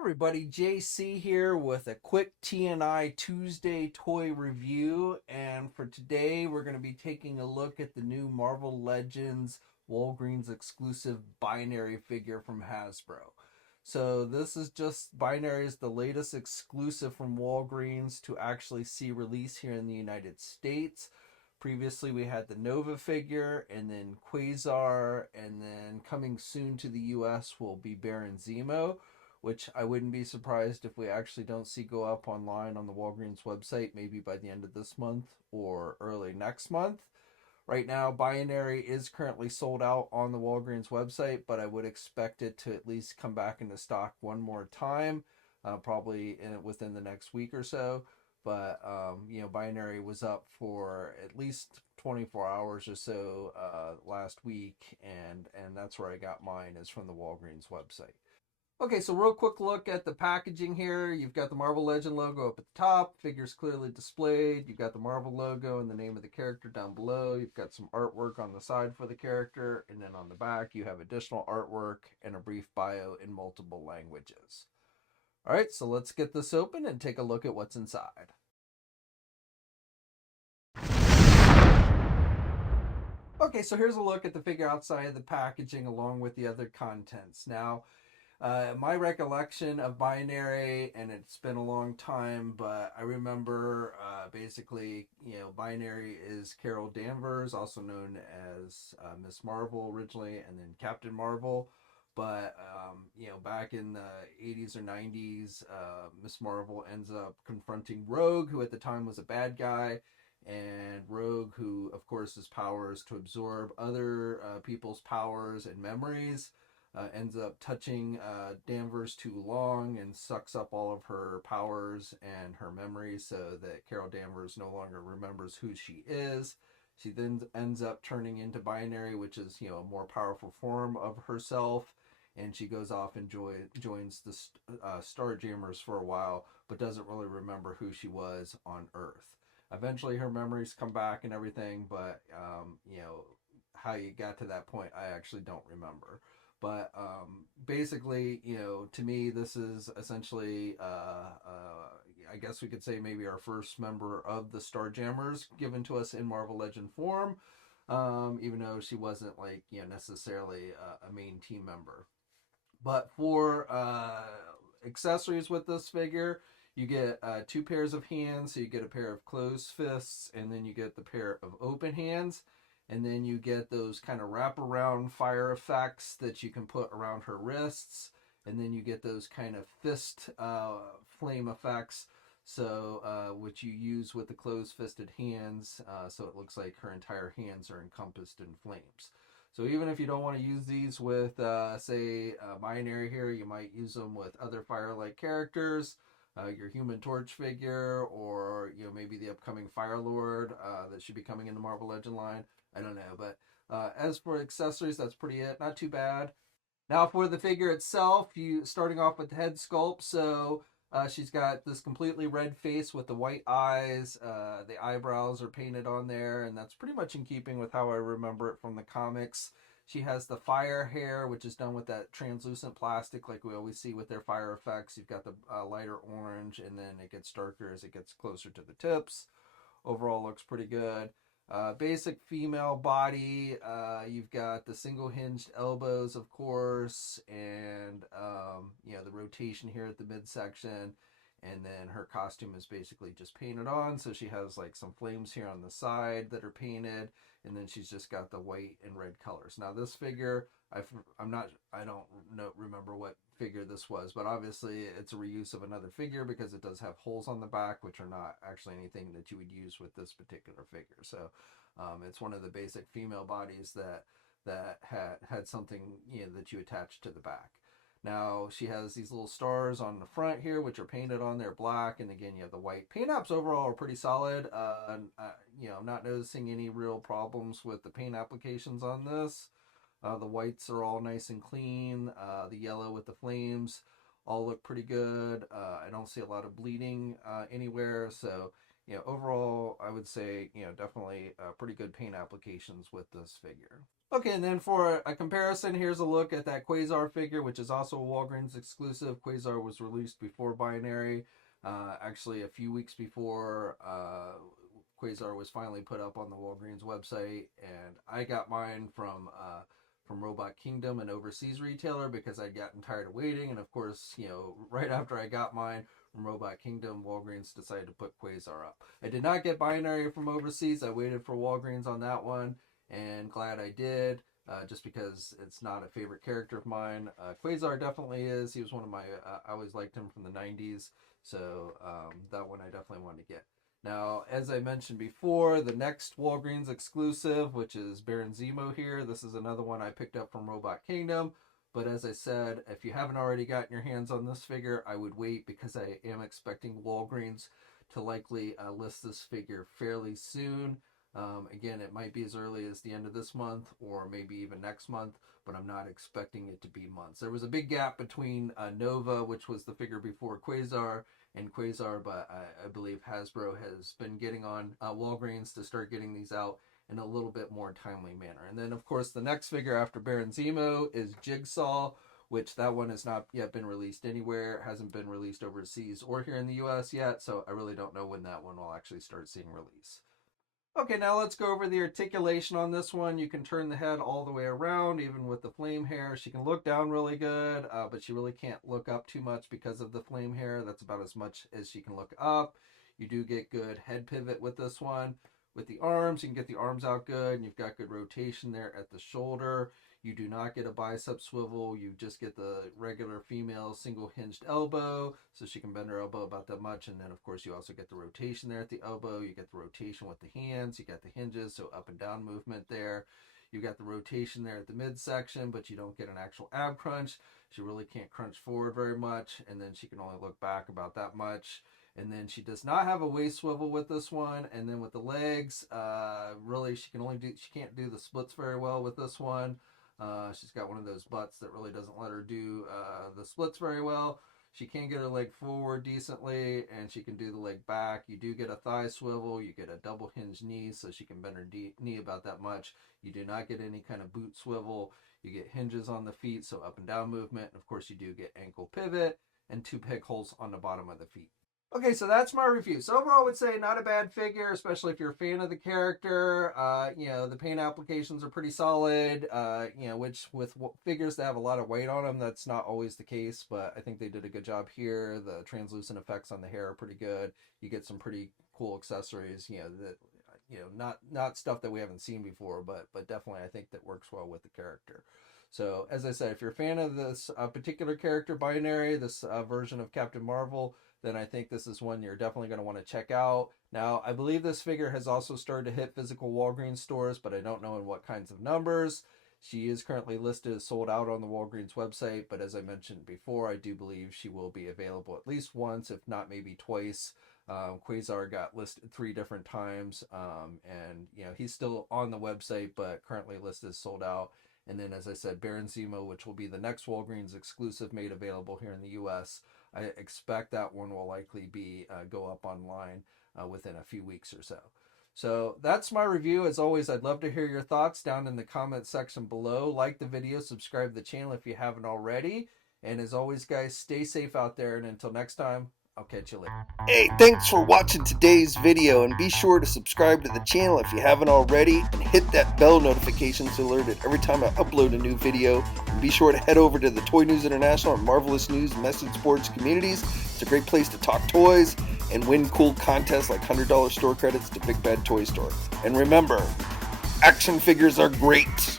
Everybody, JC here with a quick TNI Tuesday toy review. And for today, we're going to be taking a look at the new Marvel Legends Walgreens exclusive binary figure from Hasbro. So, this is just Binary is the latest exclusive from Walgreens to actually see release here in the United States. Previously, we had the Nova figure, and then Quasar, and then coming soon to the US will be Baron Zemo, which I wouldn't be surprised if we actually don't see go up online on the Walgreens website maybe by the end of this month or early next month. Right now, Binary is currently sold out on the Walgreens website, but I would expect it to at least come back into stock one more time, probably within the next week or so. But Binary was up for at least 24 hours or so last week, and that's where I got mine is from the Walgreens website. Okay, so real quick look at the packaging here. You've got the Marvel Legend logo up at the top, figures clearly displayed. You've got the Marvel logo and the name of the character down below. You've got some artwork on the side for the character, and then on the back you have additional artwork and a brief bio in multiple languages. All right, so let's get this open and take a look at what's inside. Okay, so here's a look at the figure outside of the packaging along with the other contents. Now, my recollection of Binary, and it's been a long time, but I remember basically, Binary is Carol Danvers, also known as Miss Marvel originally, and then Captain Marvel. But, back in the 80s or 90s, Miss Marvel ends up confronting Rogue, who at the time was a bad guy. And Rogue, who, of course, his power is to absorb other people's powers and memories, ends up touching Danvers too long and sucks up all of her powers and her memories so that Carol Danvers no longer remembers who she is. She then ends up turning into Binary, which is, a more powerful form of herself. And she goes off and joins the Starjammers for a while, but doesn't really remember who she was on Earth. Eventually, her memories come back and everything, but how you got to that point, I actually don't remember. But basically, to me, this is essentially, I guess we could say maybe our first member of the Starjammers given to us in Marvel Legend form, even though she wasn't like necessarily a main team member. But for accessories with this figure, you get two pairs of hands. So you get a pair of closed fists, and then you get the pair of open hands. And then you get those kind of wraparound fire effects that you can put around her wrists. And then you get those kind of fist flame effects. So, which you use with the closed fisted hands. So it looks like her entire hands are encompassed in flames. So even if you don't want to use these with, say, Binary here, you might use them with other fire-like characters, your Human Torch figure, or maybe the upcoming Fire Lord that should be coming in the Marvel Legend line. I don't know, but as for accessories, that's pretty it. Not too bad. Now for the figure itself, you starting off with the head sculpt. So she's got this completely red face with the white eyes. The eyebrows are painted on there, and that's pretty much in keeping with how I remember it from the comics. She has the fire hair, which is done with that translucent plastic like we always see with their fire effects. You've got the lighter orange, and then it gets darker as it gets closer to the tips. Overall looks pretty good. Basic female body. You've got the single hinged elbows, of course, and the rotation here at the midsection. And then her costume is basically just painted on. So she has like some flames here on the side that are painted, and then she's just got the white and red colors. Now this figure, I don't remember what figure this was, but obviously it's a reuse of another figure because it does have holes on the back, which are not actually anything that you would use with this particular figure. So it's one of the basic female bodies that had something that you attach to the back. Now she has these little stars on the front here, which are painted on there black, and again you have the white. Paint apps overall are pretty solid. I'm not noticing any real problems with the paint applications on this. The whites are all nice and clean. The yellow with the flames all look pretty good. I don't see a lot of bleeding anywhere, so overall, I would say, definitely pretty good paint applications with this figure. Okay, and then for a comparison, here's a look at that Quasar figure, which is also a Walgreens exclusive. Quasar was released before Binary, actually a few weeks before Quasar was finally put up on the Walgreens website, and I got mine from Robot Kingdom, an overseas retailer, because I'd gotten tired of waiting. And of course, right after I got mine from Robot Kingdom, Walgreens decided to put Quasar up. I did not get Binary from overseas. I waited for Walgreens on that one, and glad I did, just because it's not a favorite character of mine. Quasar definitely is. He was one of my, I always liked him from the 90s, so that one I definitely wanted to get. Now, as I mentioned before, the next Walgreens exclusive, which is Baron Zemo here, this is another one I picked up from Robot Kingdom. But as I said, if you haven't already gotten your hands on this figure, I would wait, because I am expecting Walgreens to likely list this figure fairly soon. Again, it might be as early as the end of this month or maybe even next month, but I'm not expecting it to be months. There was a big gap between Nova, which was the figure before Quasar, and Quasar, but I believe Hasbro has been getting on Walgreens to start getting these out in a little bit more timely manner. And then, of course, the next figure after Baron Zemo is Jigsaw, which that one has not yet been released anywhere. It hasn't been released overseas or here in the US yet, so I really don't know when that one will actually start seeing release. Okay, now let's go over the articulation on this one. You can turn the head all the way around, even with the flame hair. She can look down really good, but she really can't look up too much because of the flame hair. That's about as much as she can look up. You do get good head pivot with this one. With the arms, you can get the arms out good, and you've got good rotation there at the shoulder. You do not get a bicep swivel. You just get the regular female single hinged elbow, so she can bend her elbow about that much. And then, of course, you also get the rotation there at the elbow. You get the rotation with the hands. You got the hinges, so up and down movement there. You got the rotation there at the midsection, but you don't get an actual ab crunch. She really can't crunch forward very much, and then she can only look back about that much. And then she does not have a waist swivel with this one. And then with the legs, really she can't do the splits very well with this one. She's got one of those butts that really doesn't let her do the splits very well. She can get her leg forward decently, and she can do the leg back. You do get a thigh swivel. You get a double hinge knee, so she can bend her knee about that much. You do not get any kind of boot swivel. You get hinges on the feet, so up and down movement. And of course, you do get ankle pivot and 2 peg holes on the bottom of the feet. Okay, so that's my review. So overall, I would say not a bad figure, especially if you're a fan of the character. The paint applications are pretty solid, which with figures that have a lot of weight on them, that's not always the case, but I think they did a good job here. The translucent effects on the hair are pretty good. You get some pretty cool accessories, not stuff that we haven't seen before, but definitely I think that works well with the character. So, as I said, if you're a fan of this particular character, Binary, this version of Captain Marvel, then I think this is one you're definitely going to want to check out. Now, I believe this figure has also started to hit physical Walgreens stores, but I don't know in what kinds of numbers. She is currently listed as sold out on the Walgreens website, but as I mentioned before, I do believe she will be available at least once, if not maybe twice. Quasar got listed 3 different times, and he's still on the website, but currently listed as sold out. And then, as I said, Baron Zemo, which will be the next Walgreens exclusive made available here in the U.S., I expect that one will likely be go up online within a few weeks or so. So that's my review. As always, I'd love to hear your thoughts down in the comment section below. Like the video, subscribe to the channel if you haven't already. And as always, guys, stay safe out there. And until next time, I'll catch you later. Hey, thanks for watching today's video, and be sure to subscribe to the channel if you haven't already, and hit that bell notification so alerted every time I upload a new video. And be sure to head over to the Toy News International and Marvelous News Message Sports communities. It's a great place to talk toys and win cool contests like $100 store credits to Big Bad Toy Store. And remember, action figures are great.